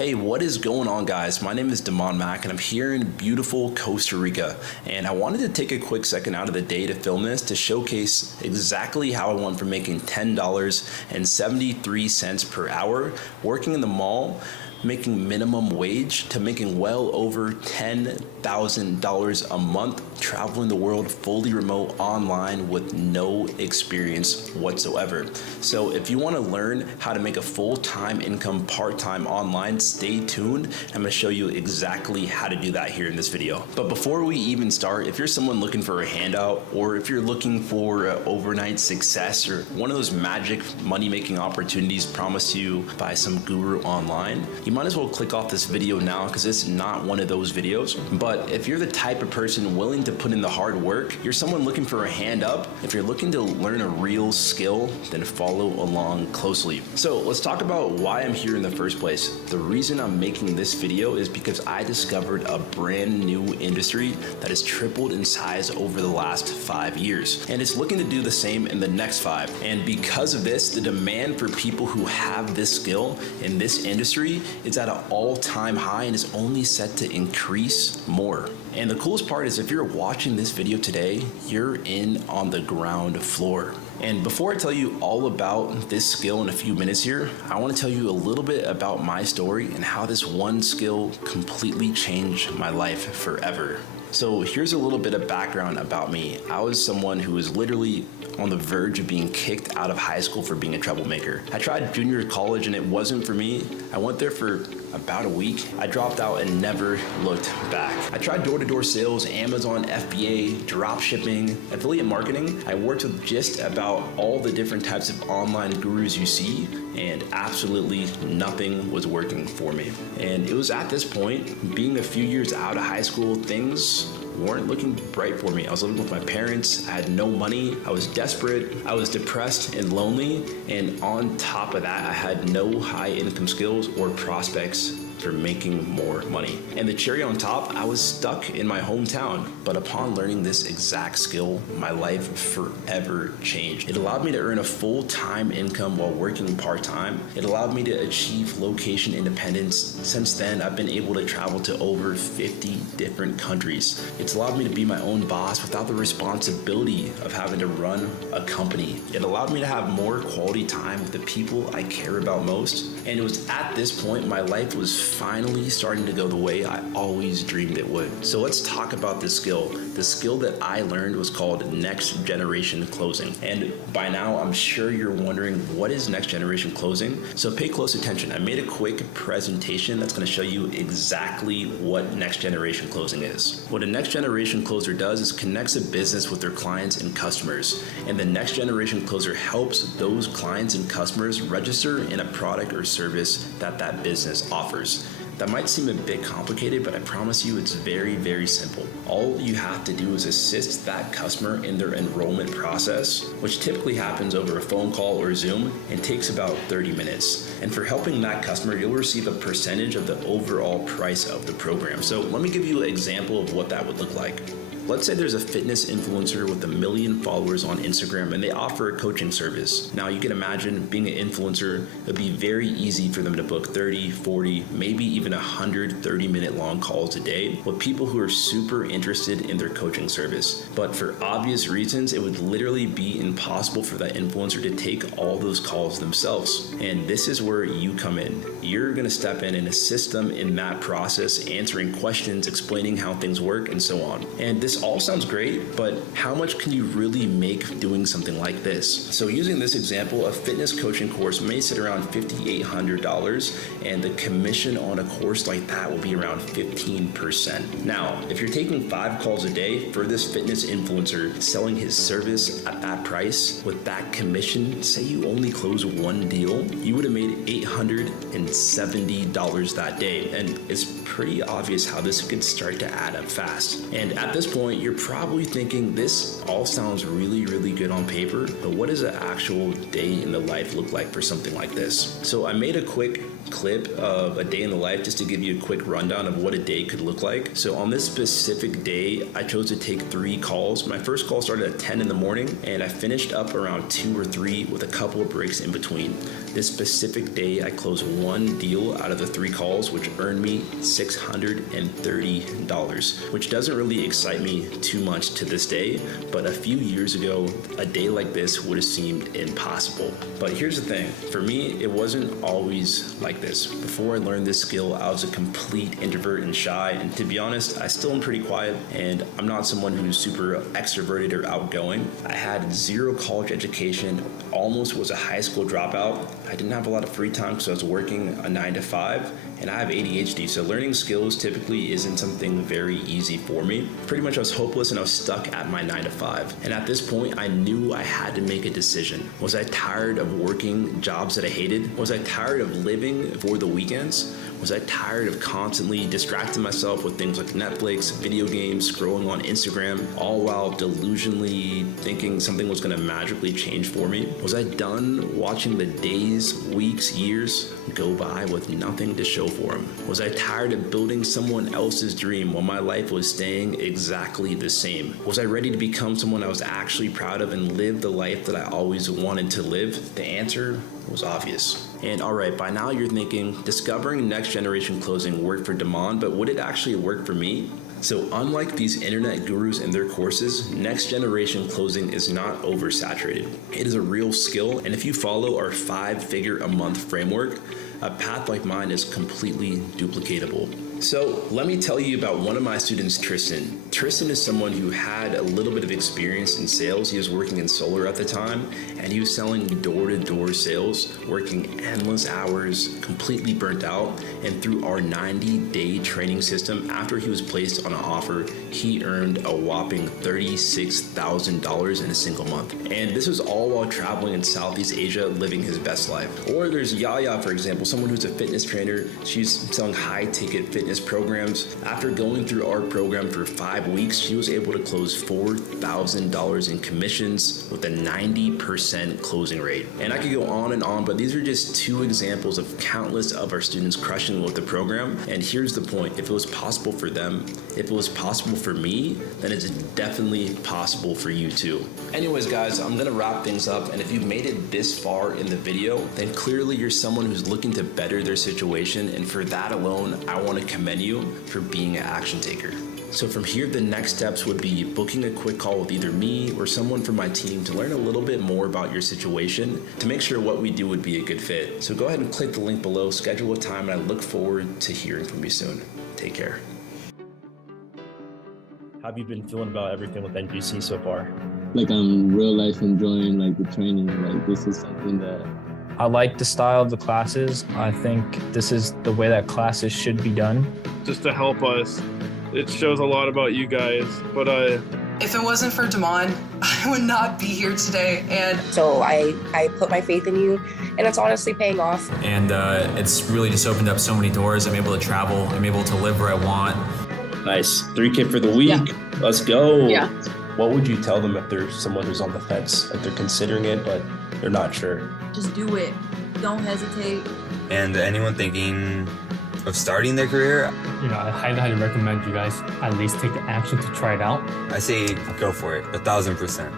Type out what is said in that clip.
Hey, what is going on, guys? My name is Maack, and I'm here in beautiful Costa Rica. And I wanted to take a quick second out of the day to film this to showcase exactly how I went from making $10.73 per hour working in the mall, making minimum wage, to making well over $10,000 a month traveling the world fully remote online with no experience whatsoever. So if you want to learn how to make a full-time income part-time online, stay tuned. I'm going to show you exactly how to do that here in this video. But before we even start, if you're someone looking for a handout, or if you're looking for overnight success or one of those magic money-making opportunities promised to you by some guru online, you might as well click off this video now, because it's not one of those videos. But if you're the type of person willing to put in the hard work, you're someone looking for a hand up, if you're looking to learn a real skill, then follow along closely. So let's talk about why I'm here in the first place. The reason I'm making this video is because I discovered a brand new industry that has tripled in size over the last 5 years, and it's looking to do the same in the next 5. And because of this, the demand for people who have this skill in this industry is at an all-time high and is only set to increase more. And the coolest part is, if you're watching this video today, you're in on the ground floor. And before I tell you all about this skill in a few minutes here, I want to tell you a little bit about my story and how this one skill completely changed my life forever. So here's a little bit of background about me. I was someone who was literally on the verge of being kicked out of high school for being a troublemaker. I tried junior college and it wasn't for me. I went there for about a week. I dropped out and never looked back. I tried door-to-door sales, Amazon, FBA, drop shipping, affiliate marketing. I worked with just about all the different types of online gurus you see, and absolutely nothing was working for me. And it was at this point, being a few years out of high school, things weren't looking bright for me. I was living with my parents, I had no money, I was desperate, I was depressed and lonely, and on top of that, I had no high income skills or prospects for making more money. And the cherry on top, I was stuck in my hometown. But upon learning this exact skill, my life forever changed. It allowed me to earn a full-time income while working part-time. It allowed me to achieve location independence. Since then, I've been able to travel to over 50 different countries. It's allowed me to be my own boss without the responsibility of having to run a company. It allowed me to have more quality time with the people I care about most. And it was at this point my life was finally starting to go the way I always dreamed it would. So let's talk about this skill. The skill that I learned was called next generation closing. And by now, I'm sure you're wondering, what is next generation closing? So pay close attention. I made a quick presentation that's going to show you exactly what next generation closing is. What a next generation closer does is connects a business with their clients and customers. And the next generation closer helps those clients and customers register in a product or service that that business offers. That might seem a bit complicated, but I promise you it's very, very simple. All you have to do is assist that customer in their enrollment process, which typically happens over a phone call or Zoom and takes about 30 minutes. And for helping that customer, you'll receive a percentage of the overall price of the program. So let me give you an example of what that would look like. Let's say there's a fitness influencer with 1 million followers on Instagram and they offer a coaching service. Now you can imagine, being an influencer, it'd be very easy for them to book 30, 40, maybe even 130-minute long calls a day with people who are super interested in their coaching service. But for obvious reasons, it would literally be impossible for that influencer to take all those calls themselves. And this is where you come in. You're gonna step in and assist them in that process, answering questions, explaining how things work, and so on. And this all sounds great, but how much can you really make doing something like this? So using this example, a fitness coaching course may sit around $5,800, and the commission on a course like that will be around 15%. Now, if you're taking 5 calls a day for this fitness influencer selling his service at that price with that commission, say you only close 1 deal, you would have made $870 that day. And it's pretty obvious how this could start to add up fast. And at this point, you're probably thinking, this all sounds really, really good on paper, but what does an actual day in the life look like for something like this? So I made a quick clip of a day in the life just to give you a quick rundown of what a day could look like. So on this specific day, I chose to take 3 calls. My first call started at 10 in the morning and I finished up around 2 or 3 with a couple of breaks in between. This specific day, I closed 1 deal out of the 3 calls, which earned me $630, which doesn't really excite me too much to this day, but a few years ago, a day like this would have seemed impossible. But here's the thing, for me, it wasn't always like this. Before I learned this skill, I was a complete introvert and shy, and to be honest, I still am pretty quiet, and I'm not someone who's super extroverted or outgoing. I had 0 college education, almost was a high school dropout. I didn't have a lot of free time because I was working a 9 to 5, and I have ADHD, so learning skills typically isn't something very easy for me. Pretty much I was hopeless and I was stuck at my 9 to 5. And at this point, I knew I had to make a decision. Was I tired of working jobs that I hated? Was I tired of living for the weekends? Was I tired of constantly distracting myself with things like Netflix, video games, scrolling on Instagram, all while delusionally thinking something was gonna magically change for me? Was I done watching the days, weeks, years go by with nothing to show for them? Was I tired of building someone else's dream while my life was staying exactly the same? Was I ready to become someone I was actually proud of and live the life that I always wanted to live? The answer was obvious. And alright, by now you're thinking, discovering next generation closing worked for Damon, but would it actually work for me? So unlike these internet gurus and their courses, next generation closing is not oversaturated. It is a real skill, and if you follow our 5-figure-a-month framework, a path like mine is completely duplicatable. So let me tell you about one of my students, Tristan. Tristan is someone who had a little bit of experience in sales. He was working in solar at the time, and he was selling door-to-door sales, working endless hours, completely burnt out. And through our 90-day training system, after he was placed on an offer, he earned a whopping $36,000 in a single month. And this was all while traveling in Southeast Asia, living his best life. Or there's Yaya, for example, someone who's a fitness trainer. She's selling high-ticket fitness programs. After going through our program for 5 weeks, she was able to close $4,000 in commissions with a 90% closing rate. And I could go on, but these are just 2 examples of countless of our students crushing with the program. And here's the point, if it was possible for them, if it was possible for me, then it's definitely possible for you too. Anyways guys, I'm gonna wrap things up, and if you've made it this far in the video, then clearly you're someone who's looking to better their situation, and for that alone, I want to commend you for being an action taker. So from here, the next steps would be booking a quick call with either me or someone from my team to learn a little bit more about your situation to make sure what we do would be a good fit. So go ahead and click the link below, schedule a time, and I look forward to hearing from you soon. Take care. How have you been feeling about everything with NGC so far? Like I'm real life enjoying like the training. Like this is something that I like the style of the classes. I think this is the way that classes should be done. Just to help us. It shows a lot about you guys, but if it wasn't for Damon, I would not be here today. And so I put my faith in you, and it's honestly paying off. And it's really just opened up so many doors. I'm able to travel. I'm able to live where I want. Nice. 3K for the week. Yeah. Let's go. Yeah. What would you tell them if there's someone who's on the fence, like they're considering it, but they're not sure? Just do it. Don't hesitate. And anyone thinking of starting their career, I highly recommend you guys at least take the action to try it out. I say go for it, 1,000%.